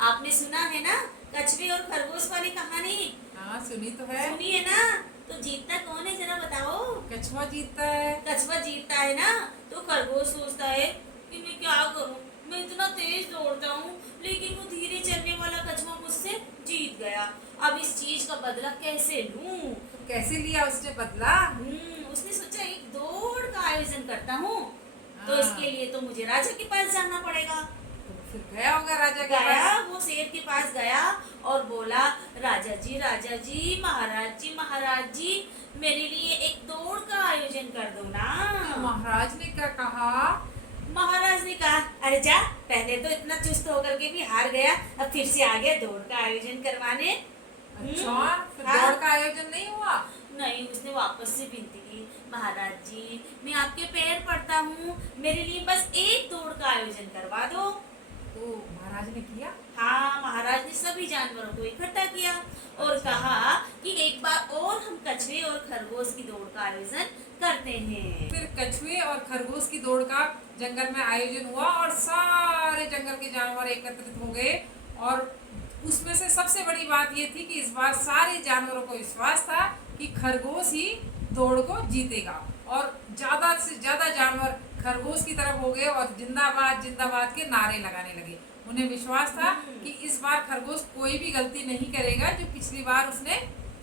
आपने सुना है ना कछुए और खरगोश वाली कहानी? हाँ सुनी तो है। सुनी है ना? तो जीतता कौन है जरा बताओ। कछुआ जीतता है। कछुआ जीतता है ना? तो खरगोश सोचता है कि मैं क्या करूं, मैं इतना तेज दौड़ता हूँ लेकिन वो धीरे चलने वाला कछुआ मुझसे जीत गया। अब इस चीज का बदला कैसे लूं? तो कैसे लिया उसने बदला? उसने सोचा एक दौड़ का आयोजन करता हूँ। तो हाँ। इसके लिए तो मुझे राजा के पास जाना पड़ेगा। तो फिर गया होगा राजा के गया, पास। वो शेर के पास गया और बोला, राजा जी, महाराज जी, मेरे लिए एक दौड़ का आयोजन कर दो ना। तो महाराज ने क्या कहा? महाराज ने कहा, अरे जा, पहले तो इतना चुस्त होकर के भी हार गया, अब फिर से आ गया दौड़ का आयोजन करवाने। अच्छा, फिर हाँ। दौड़ का आयोजन नहीं हुआ? नहीं, उसने वापस से विनती की, महाराज जी, मैं आपके पैर पड़ता हूँ, मेरे लिए बस एक दौड़ का आयोजन करवा दो। तो महाराज ने किया? हाँ, महाराज ने सभी जानवरों को इकट्ठा किया और कहा कि एक बार और हम कछुए और खरगोश की दौड़ का आयोजन करते हैं। फिर कछुए और खरगोश की दौड़ का जंगल में आयोजन हुआ और सारे जंगल के जानवर एकत्रित हो गए। और उसमें से सबसे बड़ी बात ये थी कि इस बार सारे जानवरों को विश्वास था कि खरगोश ही दौड़ को जीतेगा। और ज्यादा से ज्यादा जानवर खरगोश की तरफ हो गए और जिंदाबाद जिंदाबाद के नारे लगाने लगे। उन्हें विश्वास था कि इस बार खरगोश कोई भी गलती नहीं करेगा जो पिछली बार उसने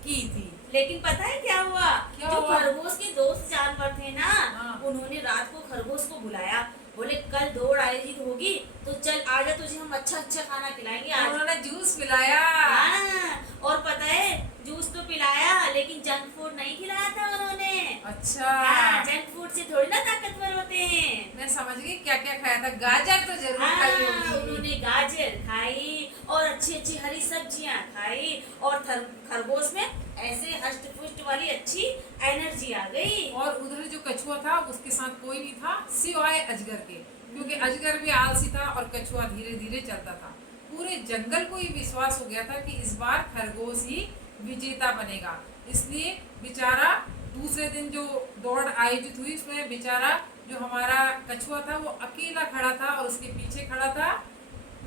की थी। लेकिन पता है क्या हुआ? क्या जो हुआ? खरगोश के दोस्त जानवर थे ना, हाँ। उन्होंने रात को खरगोश को बुलाया, बोले कल दौड़ आयोजित होगी तो चल आजा, तुझे हम अच्छा अच्छा खाना खिलाएंगे आज। उन्होंने जूस पिलाया। हाँ, और पता है जूस तो पिलाया लेकिन जंक फूड नहीं खिलाया था उन्होंने। अच्छा। हाँ, जंक फूड से थोड़ी ना ताकतवर होते हैं। मैं समझ गई क्या क्या खाया था। गाजर तो जरूर खाई हाँ, होगी। उन्होंने गाजर खाई और अच्छी अच्छी हरी सब्जियां खाई और खरगोश में ऐसे हष्ट पुष्ट वाली अच्छी एनर्जी आ गई। और उधर जो कछुआ था उसके साथ कोई नहीं था सिवाय अजगर के, क्योंकि अजगर भी आलसी था और कछुआ धीरे धीरे चलता था। पूरे जंगल को ही विश्वास हो गया था कि इस बार खरगोश ही विजेता बनेगा। इसलिए बेचारा दूसरे दिन जो दौड़ आयोजित हुई उसमें बेचारा जो हमारा कछुआ था वो अकेला खड़ा था और उसके पीछे खड़ा था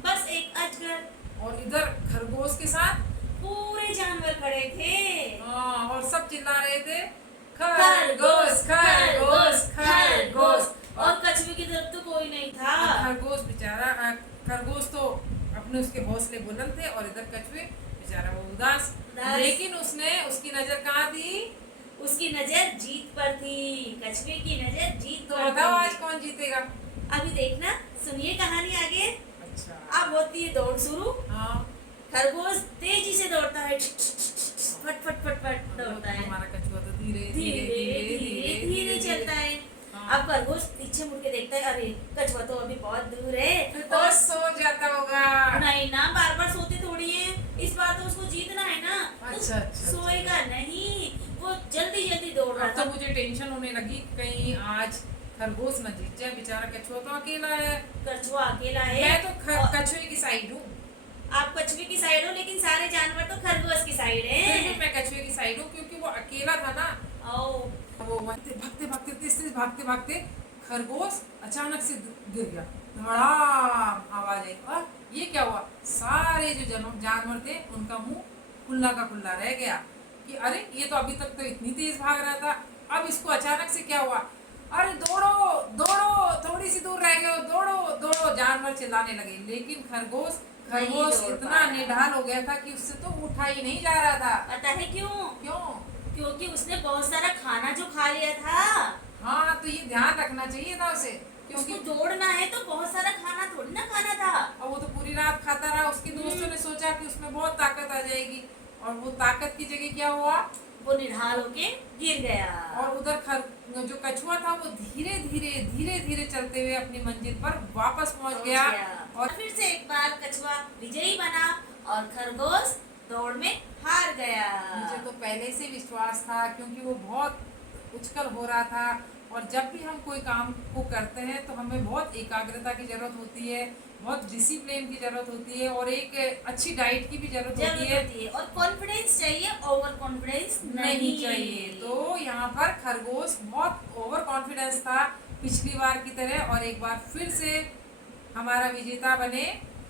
बस एक अजगर और इधर खरगोश के साथ पूरे जानवर खड़े थे। हाँ, और सब चिल्ला रहे थे खरगोश खरगोश खरगोश, और और कछुए की तरफ तो कोई नहीं था। खरगोश बेचारा खरगोश तो अपने उसके हौसले बुलंद थे और इधर कछुए बेचारा वो उदास। लेकिन उसने उसकी नजर कहाँ थी? उसकी नजर जीत पर थी। कछुए की नजर जीत तो पर बताओ आज थी। कौन जीतेगा? अभी देखना, सुनिए कहानी आगे। अच्छा। अब होती है दौड़ शुरू। हाँ। खरगोश तेजी से दौड़ता है, फट फट फट फट दौड़ता है। हमारा कछुआ तो धीरे धीरे धीरे धीरे धीरे चलता है। हाँ। अब खरगोश पीछे मुड़ के देखता है, अरे कछुआ तो अभी बहुत दूर है। फिर तो और सो जाता होगा। नहीं ना, बार बार सोते थोड़ी है, इस बार तो उसको जीतना है ना। तो अच्छा, अच्छा, सोएगा नहीं, वो जल्दी जल्दी दौड़ रहा अब तो था। मुझे टेंशन होने लगी कहीं आज खरगोश न जीत जाए। बेचारा कछुआ तो अकेला है। कछुआ अकेला है। मैं तो और कछुए की साइड हूँ। आप कछुए की साइड हो लेकिन सारे जानवर तो खरगोश की साइड फिर भी है। मैं कछुए की साइड हूँ क्योंकि वो अकेला था ना। ओ, वो भागते भागते तेज तेज भागते भागते खरगोश अचानक से गिर गया। धड़ाम आवाज आई और ये क्या हुआ? सारे जो जानवर थे उनका मुंह खुला का खुला रह गया कि अरे ये तो अभी तक तो इतनी तेज भाग रहा था, अब इसको अचानक से क्या हुआ? अरे दौड़ो दौड़ो, थोड़ी सी दूर रह गए हो, दौड़ो दौड़ो, जानवर चिल्लाने लगे। लेकिन खरगोश दौड़ इतना पाया। निढाल हो गया था कि उससे तो उठा ही नहीं जा रहा था। पता है क्यों? क्यों? क्योंकि उसने बहुत सारा खाना जो खा लिया था। हाँ, तो ये ध्यान रखना चाहिए था उसे, क्योंकि उसको दौड़ना है तो बहुत सारा खाना थोड़ी ना खाना था। और वो तो पूरी रात खाता रहा। उसके दोस्तों ने सोचा कि उसमें बहुत ताकत आ जाएगी और वो ताकत की जगह क्या हुआ? वो निढाल होके गिर गया। और उधर जो कछुआ था वो धीरे धीरे चलते हुए अपनी मंजिल पर वापस पहुंच गया। और फिर से एक बार कछुआ विजयी बना और खरगोश दौड़ में हार गया। मुझे तो पहले से विश्वास था क्योंकि वो बहुत उछल हो रहा था। और जब भी हम कोई काम को करते हैं तो हमें बहुत एकाग्रता की जरूरत होती है, बहुत डिसिप्लिन की जरूरत होती है और एक अच्छी डाइट की भी जरूरत होती है और कॉन्फिडेंस चाहिए, ओवर कॉन्फिडेंस नहीं चाहिए। तो यहाँ पर खरगोश बहुत ओवर कॉन्फिडेंस था पिछली बार की तरह और एक बार फिर से हमारा विजेता बने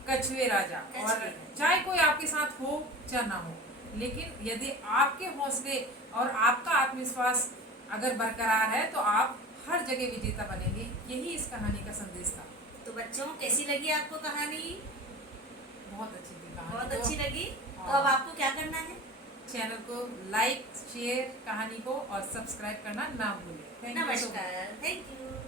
कछुए राजा। और कछुए। चाहे कोई आपके साथ हो चाहे ना हो, लेकिन यदि आपके हौसले और आपका आत्मविश्वास अगर बरकरार है तो आप हर जगह विजेता बनेंगे। यही इस कहानी का संदेश था। तो बच्चों कैसी लगी आपको कहानी? बहुत अच्छी थी कहानी। बहुत तो अच्छी लगी। तो हाँ। अब आपको क्या करना है? चैनल को लाइक शेयर, कहानी को और सब्सक्राइब करना ना भूलें। Thank you. नमस्कार, थैंक यू।